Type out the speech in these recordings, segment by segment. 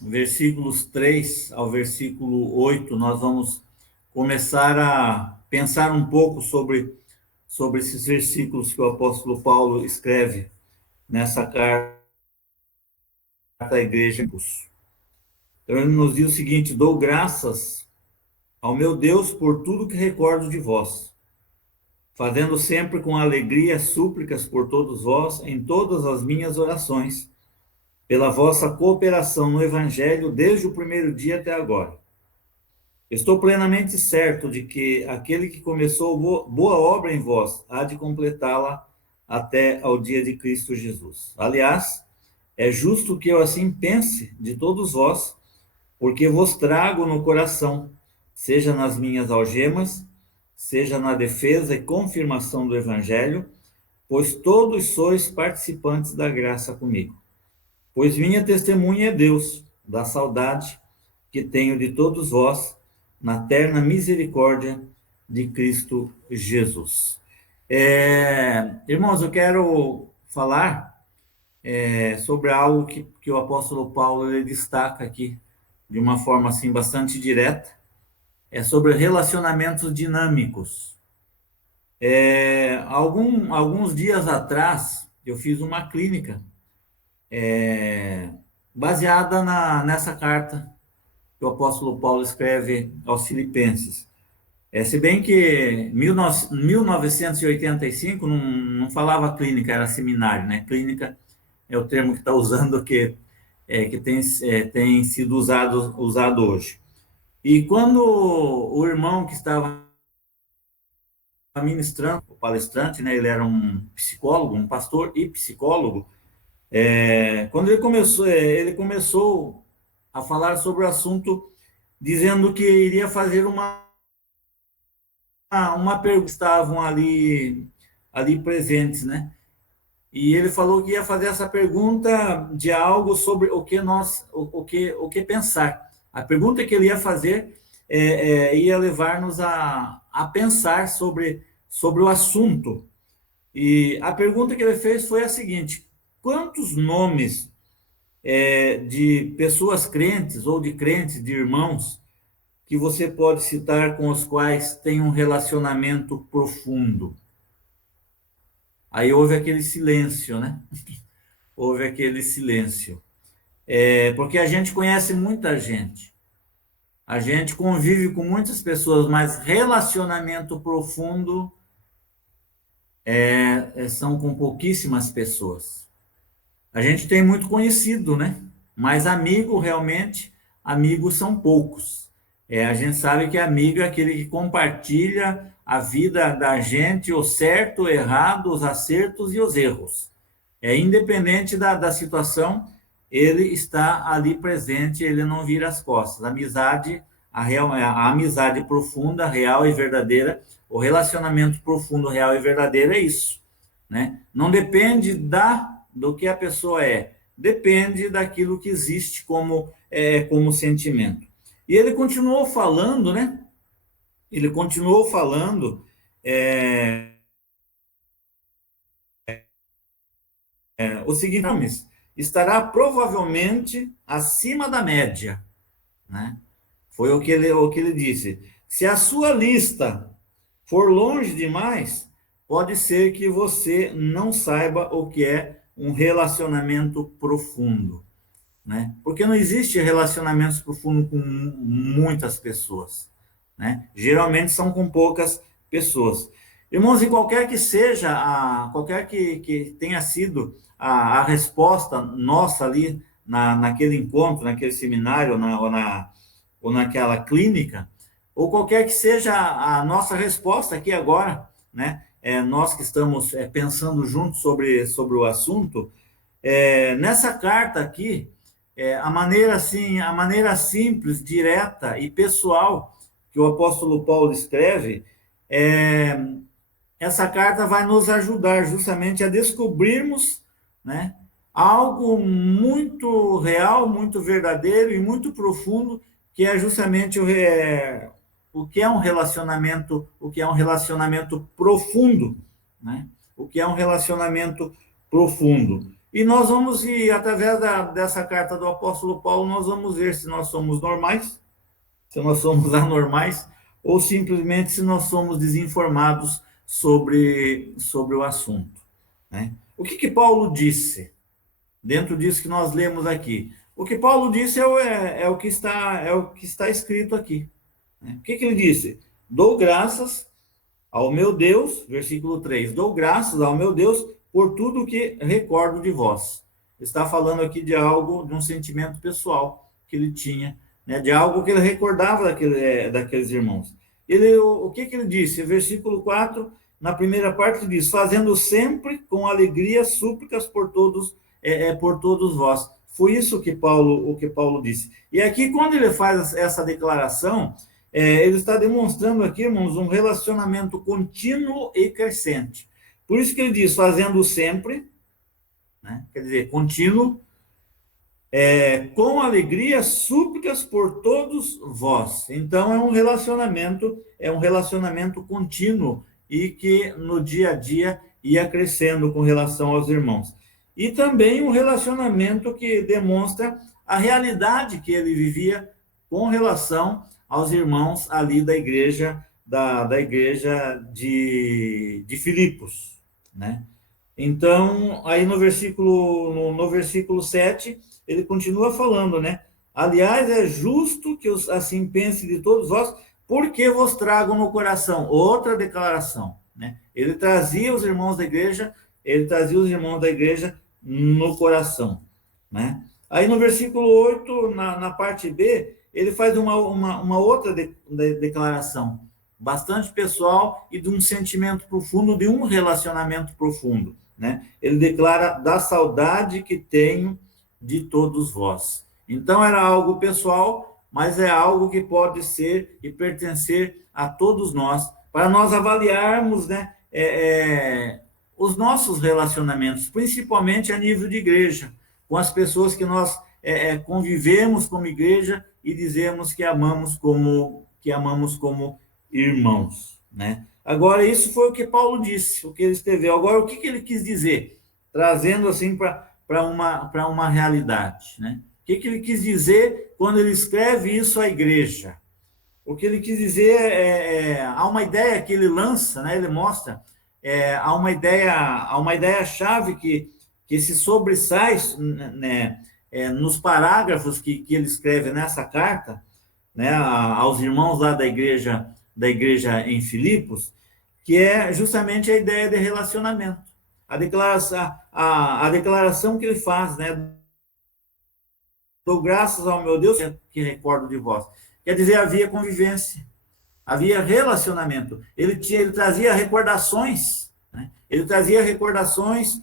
versículos 3 ao versículo 8, nós vamos começar a pensar um pouco sobre esses versículos que o apóstolo Paulo escreve nessa carta à igreja. Então, ele nos diz o seguinte: dou graças ao meu Deus por tudo que recordo de vós, fazendo sempre com alegria súplicas por todos vós em todas as minhas orações, pela vossa cooperação no Evangelho desde o primeiro dia até agora. Estou plenamente certo de que aquele que começou boa obra em vós há de completá-la até ao dia de Cristo Jesus. Aliás, é justo que eu assim pense de todos vós, porque vos trago no coração, seja nas minhas algemas, seja na defesa e confirmação do Evangelho, pois todos sois participantes da graça comigo. Pois minha testemunha é Deus, da saudade que tenho de todos vós, na terna misericórdia de Cristo Jesus. Irmãos, eu quero falar sobre algo que o apóstolo Paulo ele destaca aqui, de uma forma assim bastante direta, sobre relacionamentos dinâmicos. Alguns dias atrás, eu fiz uma clínica baseada nessa carta que o apóstolo Paulo escreve aos Filipenses. Se bem que 1985 não falava clínica, era seminário, né? Clínica é o termo que está usando, que tem sido usado hoje. E quando o irmão que estava ministrando, o palestrante, né? Ele era um psicólogo, um pastor e psicólogo. Quando ele começou a falar sobre o assunto, dizendo que iria fazer uma pergunta, estavam ali presentes, né? E ele falou que ia fazer essa pergunta de algo sobre o que pensar. A pergunta que ele ia fazer ia levar-nos a pensar sobre o assunto. E a pergunta que ele fez foi a seguinte: quantos nomes de pessoas crentes ou de crentes, de irmãos, que você pode citar com os quais tem um relacionamento profundo? Aí houve aquele silêncio, né? Houve aquele silêncio. Porque a gente conhece muita gente. A gente convive com muitas pessoas, mas relacionamento profundo são com pouquíssimas pessoas. A gente tem muito conhecido, né? Mas amigos são poucos. A gente sabe que amigo é aquele que compartilha a vida da gente, o certo, o errado, os acertos e os erros. Independente da situação, ele está ali presente, ele não vira as costas. A amizade profunda, real e verdadeira, o relacionamento profundo, real e verdadeiro é isso, né? Não depende do que a pessoa depende daquilo que existe como sentimento. E ele continuou falando, né? Ele continuou falando o seguinte: estará provavelmente acima da média, né? Foi o que ele disse. Se a sua lista for longe demais, pode ser que você não saiba o que é um relacionamento profundo, né? Porque não existe relacionamentos profundos com muitas pessoas, né? Geralmente são com poucas pessoas. Irmãos, e qualquer que seja, qualquer que tenha sido a resposta nossa ali naquele encontro, naquele seminário, ou naquela clínica, ou qualquer que seja a nossa resposta aqui agora, né? Nós que estamos pensando juntos sobre o assunto, nessa carta aqui, a maneira simples, direta e pessoal que o apóstolo Paulo escreve, essa carta vai nos ajudar justamente a descobrirmos, né, algo muito real, muito verdadeiro e muito profundo, que é justamente o que é um relacionamento, profundo, né? O que é um relacionamento profundo. E nós vamos, e através dessa carta do apóstolo Paulo, nós vamos ver se nós somos normais, se nós somos anormais, ou simplesmente se nós somos desinformados sobre o assunto, né? O que Paulo disse dentro disso que nós lemos aqui? O que Paulo disse é o que está escrito aqui, né? O que ele disse? Dou graças ao meu Deus, versículo 3, dou graças ao meu Deus por tudo que recordo de vós. Está falando aqui de algo, de um sentimento pessoal que ele tinha, né, de algo que ele recordava daqueles irmãos. O que ele disse? Versículo 4, na primeira parte, ele diz: fazendo sempre com alegria súplicas por todos vós. Foi isso que Paulo disse. E aqui, quando ele faz essa declaração, ele está demonstrando aqui, irmãos, um relacionamento contínuo e crescente. Por isso que ele diz, fazendo sempre, né? Quer dizer, contínuo, com alegria, súplicas por todos vós. Então, é um relacionamento contínuo e que no dia a dia ia crescendo com relação aos irmãos. E também um relacionamento que demonstra a realidade que ele vivia com relação aos irmãos ali da igreja, da igreja de Filipos, né? Então, aí no versículo 7, ele continua falando, né? Aliás, é justo que assim pense de todos vós, porque vos trago no coração. Outra declaração, né? Ele trazia os irmãos da igreja no coração, né? Aí no versículo 8, na parte B, ele faz uma outra declaração, bastante pessoal e de um sentimento profundo, de um relacionamento profundo, né? Ele declara da saudade que tenho de todos vós. Então era algo pessoal, mas é algo que pode ser e pertencer a todos nós, para nós avaliarmos, né, os nossos relacionamentos, principalmente a nível de igreja, com as pessoas que nós convivemos como igreja e dizemos que amamos como irmãos, né? Agora, isso foi o que Paulo disse, o que ele escreveu. Agora, o que ele quis dizer? Trazendo assim para uma realidade, né? O que ele quis dizer quando ele escreve isso à igreja? O que ele quis dizer há uma ideia que ele lança, né? Ele mostra, há uma ideia-chave que se sobressai, né, nos parágrafos que ele escreve nessa carta, né, aos irmãos lá da igreja em Filipos, que é justamente a ideia de relacionamento. A declaração que ele faz, né? Dou graças ao meu Deus que recordo de vós. Quer dizer, havia convivência, havia relacionamento. Ele trazia recordações, né? Ele trazia recordações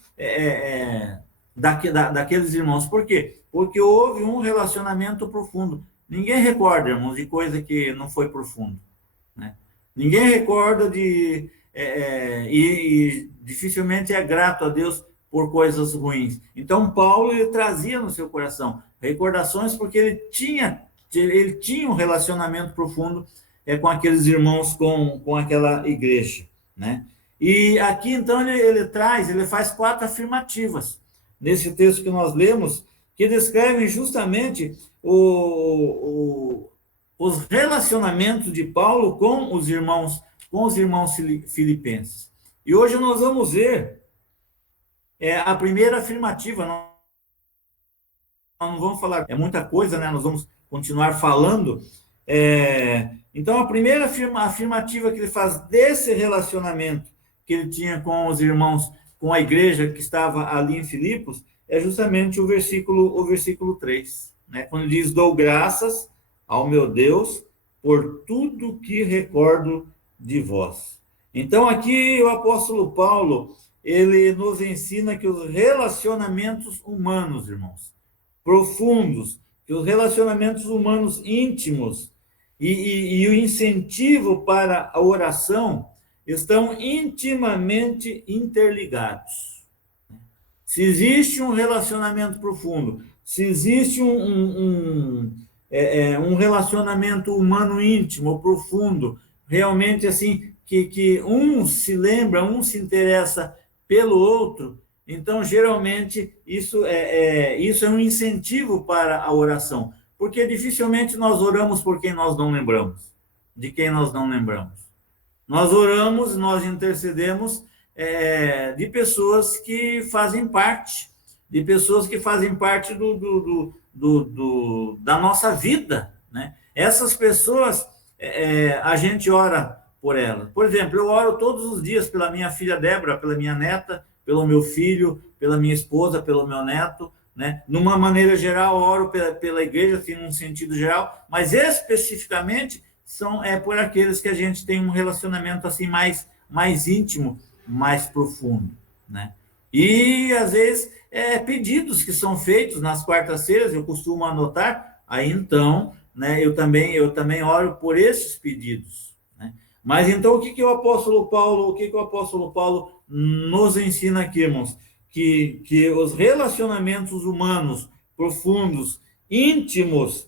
daqueles irmãos. Por quê? Porque houve um relacionamento profundo. Ninguém recorda, irmãos, de coisa que não foi profundo, né? Ninguém recorda e dificilmente é grato a Deus por coisas ruins. Então, Paulo, ele trazia no seu coração recordações porque ele tinha um relacionamento profundo com aqueles irmãos, com aquela igreja, né? E aqui, então, ele faz 4 afirmativas nesse texto que nós lemos, que descrevem justamente os relacionamentos de Paulo com os irmãos filipenses. E hoje nós vamos ver a primeira afirmativa. Nós não vamos falar, muita coisa, né? Nós vamos continuar falando. Então, a primeira afirmativa que ele faz desse relacionamento que ele tinha com os irmãos, com a igreja que estava ali em Filipos, é justamente o versículo 3, né? Quando ele diz, dou graças ao meu Deus por tudo que recordo de vós. Então, aqui o apóstolo Paulo, ele nos ensina que os relacionamentos humanos, irmãos, profundos, que os relacionamentos humanos íntimos e o incentivo para a oração estão intimamente interligados. Se existe um relacionamento profundo, se existe um relacionamento humano íntimo, profundo, realmente assim, que um se lembra, um se interessa pelo outro, Então, geralmente, isso é um incentivo para a oração, porque dificilmente nós oramos por quem nós não lembramos, de quem nós não lembramos. Nós oramos, nós intercedemos de pessoas que fazem parte, de pessoas que fazem parte da nossa vida, né? Essas pessoas, a gente ora por elas. Por exemplo, eu oro todos os dias pela minha filha Débora, pela minha neta, pelo meu filho, pela minha esposa, pelo meu neto, né? Numa maneira geral, oro pela igreja, assim, num sentido geral, mas especificamente por aqueles que a gente tem um relacionamento assim mais íntimo, mais profundo, né? E às vezes pedidos que são feitos nas quartas-feiras, eu costumo anotar, aí então, né, eu também oro por esses pedidos, né? Mas então o que que o apóstolo Paulo nos ensina aqui, irmãos? Que os relacionamentos humanos profundos, íntimos,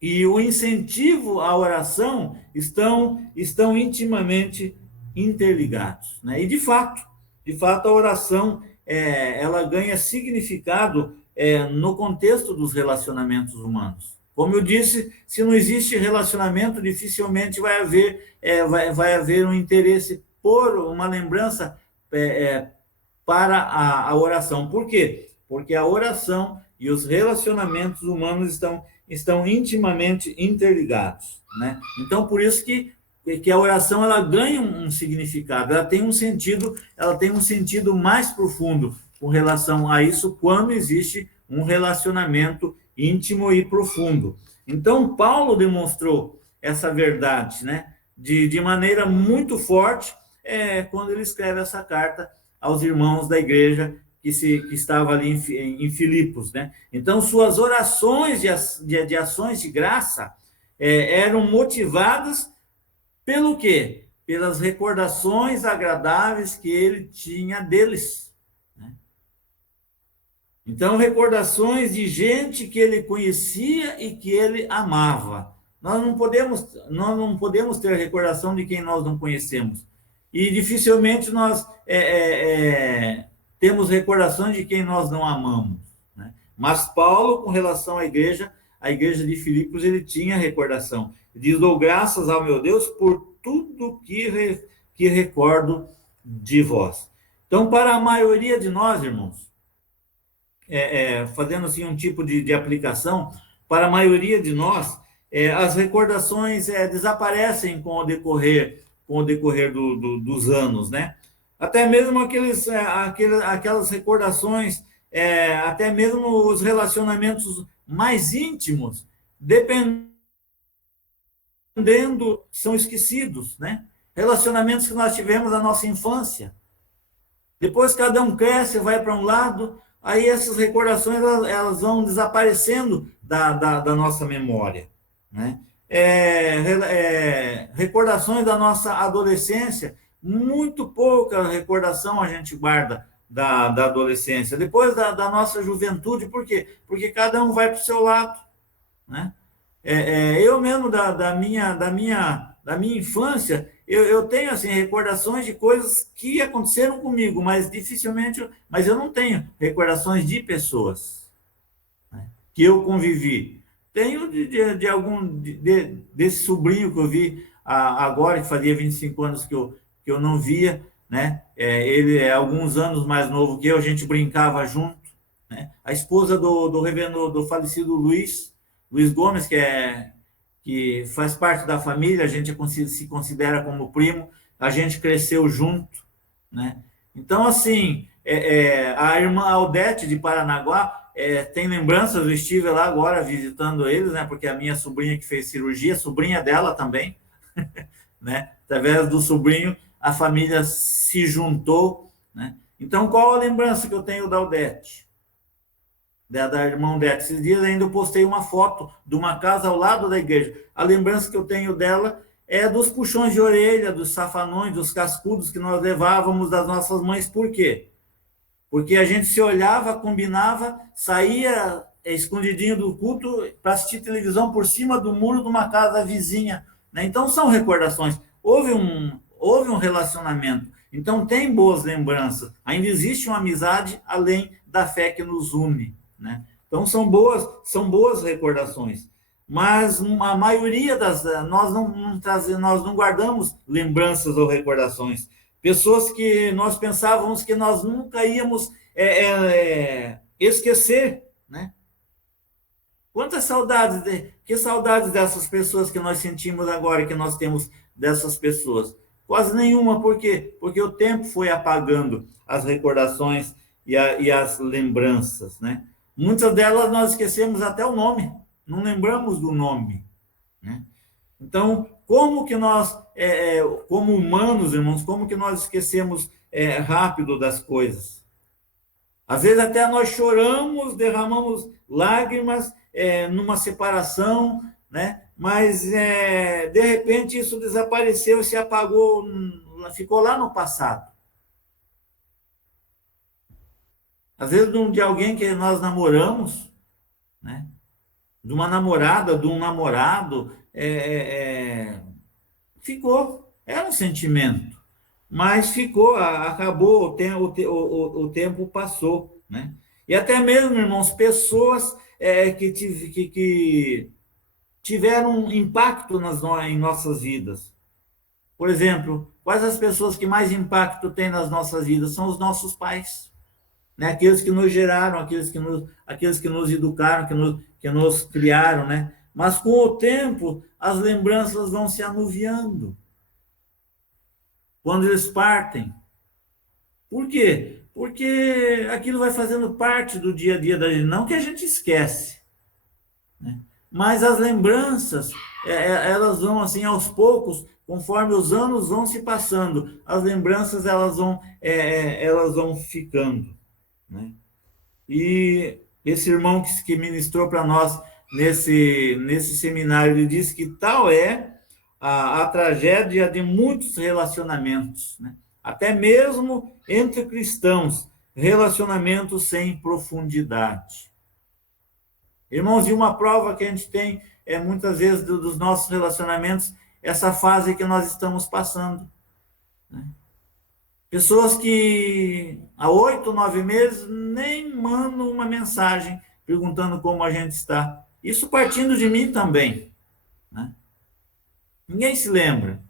e o incentivo à oração estão intimamente interligados, né? E de fato a oração ela ganha significado no contexto dos relacionamentos humanos. Como eu disse, se não existe relacionamento, dificilmente vai haver um interesse por uma lembrança para a oração. Por quê? Porque a oração e os relacionamentos humanos estão intimamente interligados, né? Então, por isso que a oração ela ganha um significado, ela tem um sentido mais profundo com relação a isso quando existe um relacionamento íntimo e profundo. Então, Paulo demonstrou essa verdade, né, de maneira muito forte quando ele escreve essa carta aos irmãos da igreja que estava ali em Filipos, né? Então, suas orações de ações de graça eram motivadas pelo quê? Pelas recordações agradáveis que ele tinha deles, né? Então, recordações de gente que ele conhecia e que ele amava. Nós não podemos ter recordação de quem nós não conhecemos. E dificilmente nós temos recordação de quem nós não amamos, né? Mas Paulo, com relação à igreja, a igreja de Filipos, ele tinha recordação. Ele diz: dou graças ao meu Deus por tudo que recordo de vós. Então, para a maioria de nós, irmãos, fazendo assim um tipo de aplicação, para a maioria de nós, as recordações desaparecem com o decorrer dos anos, né? Até mesmo aquelas recordações, até mesmo os relacionamentos mais íntimos, dependendo, são esquecidos, né? Relacionamentos que nós tivemos na nossa infância. Depois cada um cresce, vai para um lado, aí essas recordações elas vão desaparecendo da nossa memória, né? Recordações da nossa adolescência, muito pouca recordação a gente guarda da adolescência. Depois da nossa juventude, por quê? Porque cada um vai para o seu lado, né? Eu mesmo, da minha infância, eu tenho assim, recordações de coisas que aconteceram comigo, mas eu não tenho recordações de pessoas, né, que eu convivi. Tenho desse sobrinho que eu vi agora, que fazia 25 anos que eu não via, né? Ele é alguns anos mais novo que eu, a gente brincava junto, né? A esposa do reverendo, do falecido Luiz Gomes, que faz parte da família, a gente se considera como primo, a gente cresceu junto, né? Então, assim, a irmã Aldete de Paranaguá tem lembranças, eu estive lá agora visitando eles, né? Porque a minha sobrinha que fez cirurgia, sobrinha dela também, né? Através do sobrinho, a família se juntou, né? Então, qual a lembrança que eu tenho da Aldete? Da irmã Odete. Esses dias ainda eu postei uma foto de uma casa ao lado da igreja. A lembrança que eu tenho dela é dos puxões de orelha, dos safanões, dos cascudos que nós levávamos das nossas mães. Por quê? Porque a gente se olhava, combinava, saía escondidinho do culto para assistir televisão por cima do muro de uma casa vizinha, né? Então, são recordações. Houve um relacionamento. Então, tem boas lembranças. Ainda existe uma amizade além da fé que nos une, né? Então, são boas recordações. Mas a maioria nós não guardamos lembranças ou recordações. Pessoas que nós pensávamos que nós nunca íamos esquecer, né? Quantas saudades, que saudades dessas pessoas que nós sentimos agora, que nós temos dessas pessoas? Quase nenhuma, por quê? Porque o tempo foi apagando as recordações e as lembranças, né? Muitas delas nós esquecemos até o nome, não lembramos do nome, né? Então, como que nós, como humanos, irmãos, como que nós esquecemos rápido das coisas? Às vezes até nós choramos, derramamos lágrimas numa separação, né? Mas de repente isso desapareceu, se apagou, ficou lá no passado. Às vezes de alguém que nós namoramos, né? De uma namorada, de um namorado, ficou, era um sentimento, mas ficou, acabou, o tempo passou, né? E até mesmo, irmãos, pessoas que tiveram um impacto em nossas vidas. Por exemplo, quais as pessoas que mais impacto têm nas nossas vidas? São os nossos pais, né? Aqueles que nos geraram, aqueles que nos educaram, que nos criaram, né? Mas com o tempo, as lembranças vão se anuviando. Quando eles partem. Por quê? Porque aquilo vai fazendo parte do dia a dia da gente. Não que a gente esquece, né? Mas as lembranças, elas vão assim aos poucos, conforme os anos vão se passando, as lembranças elas vão ficando, né? E esse irmão que ministrou para nós nesse seminário, ele disse que tal é a tragédia de muitos relacionamentos, né? Até mesmo entre cristãos, relacionamentos sem profundidade. Irmãos, e uma prova que a gente tem muitas vezes dos nossos relacionamentos, essa fase que nós estamos passando, né? Pessoas que há 8, 9 meses nem mandam uma mensagem perguntando como a gente está. Isso partindo de mim também, né? Ninguém se lembra.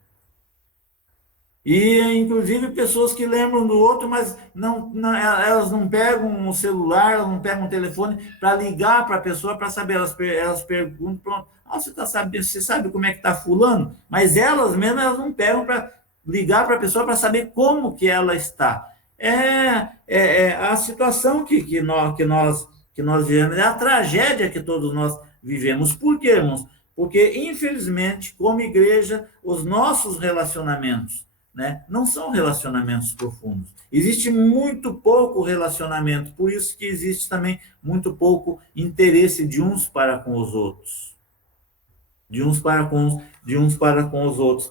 E, inclusive, pessoas que lembram do outro, mas elas não pegam o celular, elas não pegam o telefone para ligar para a pessoa para saber. Elas perguntam, você sabe como é que está fulano? Mas elas mesmas elas não pegam para ligar para a pessoa para saber como que ela está. A situação que nós vivemos, é a tragédia que todos nós vivemos. Por quê, irmãos? Porque, infelizmente, como igreja, os nossos relacionamentos, né, não são relacionamentos profundos. Existe muito pouco relacionamento, por isso que existe também muito pouco interesse de uns para com os outros. De uns para com os outros.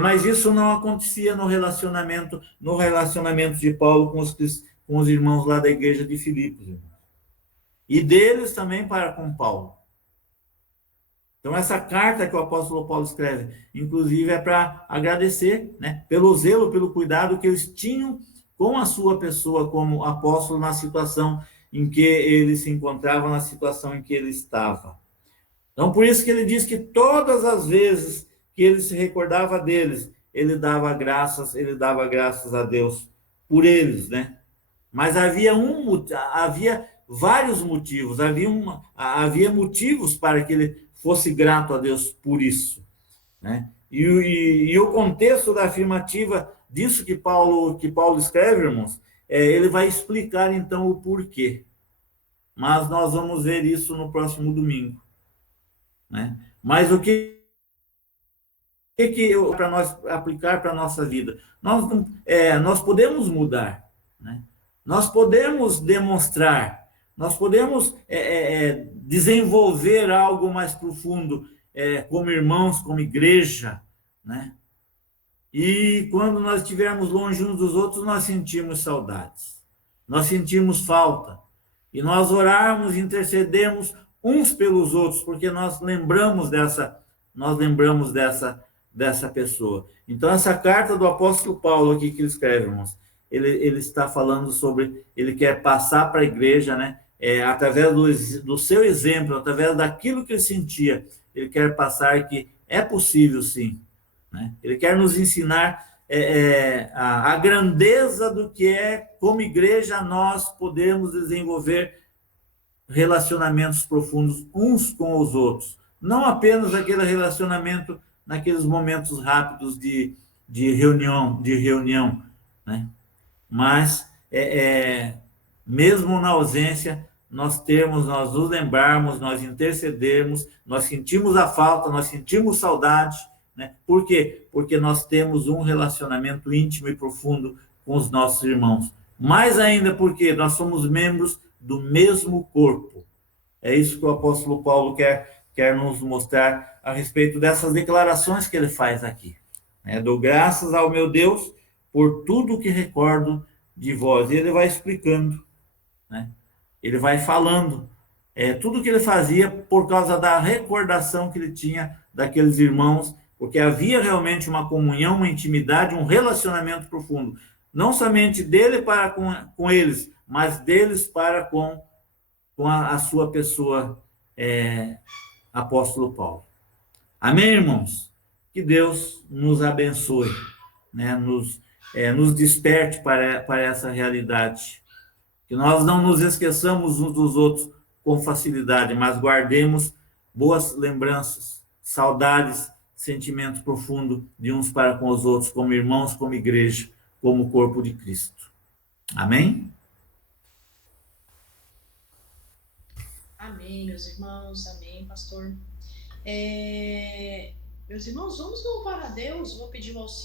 Mas isso não acontecia no relacionamento de Paulo com os irmãos lá da igreja de Filipos. E deles também para com Paulo. Então, essa carta que o apóstolo Paulo escreve, inclusive, é para agradecer, né, pelo zelo, pelo cuidado que eles tinham com a sua pessoa como apóstolo na situação em que ele se encontrava, na situação em que ele estava. Então, por isso que ele diz que todas as vezes que ele se recordava deles, ele dava graças a Deus por eles, né? Mas havia vários motivos, havia motivos para que ele fosse grato a Deus por isso, né? E o contexto da afirmativa disso que Paulo escreve, irmãos, ele vai explicar então o porquê. Mas nós vamos ver isso no próximo domingo, né? Mas o que para nós aplicar para a nossa vida? Nós podemos mudar, né? Nós podemos demonstrar, nós podemos desenvolver algo mais profundo como irmãos, como igreja, né? E quando nós estivermos longe uns dos outros, nós sentimos saudades, nós sentimos falta, e nós orarmos, intercedemos uns pelos outros, porque nós lembramos dessa dessa pessoa. Então, essa carta do apóstolo Paulo aqui que ele escreve, irmãos, ele está falando sobre, ele quer passar para a igreja, né? Através do seu exemplo, através daquilo que ele sentia, ele quer passar que é possível, sim. Né? Ele quer nos ensinar a grandeza do que é, como igreja, nós podemos desenvolver relacionamentos profundos uns com os outros. Não apenas aquele relacionamento naqueles momentos rápidos de reunião, né? Mas mesmo na ausência, nós nos lembrarmos, nós intercedermos, nós sentimos a falta, nós sentimos saudade, né? Por quê? Porque nós temos um relacionamento íntimo e profundo com os nossos irmãos. Mais ainda porque nós somos membros do mesmo corpo. É isso que o apóstolo Paulo quer nos mostrar a respeito dessas declarações que ele faz aqui. Dou graças ao meu Deus por tudo que recordo de vós. E ele vai explicando, né? Ele vai falando tudo que ele fazia por causa da recordação que ele tinha daqueles irmãos, porque havia realmente uma comunhão, uma intimidade, um relacionamento profundo. Não somente dele para com eles, mas deles para com a sua pessoa, apóstolo Paulo. Amém, irmãos? Que Deus nos abençoe, né? Nos desperte para essa realidade. Que nós não nos esqueçamos uns dos outros com facilidade, mas guardemos boas lembranças, saudades, sentimento profundo de uns para com os outros, como irmãos, como igreja, como corpo de Cristo. Amém? Amém, meus irmãos, amém, pastor. Meus irmãos, vamos louvar a Deus, vou pedir o auxílio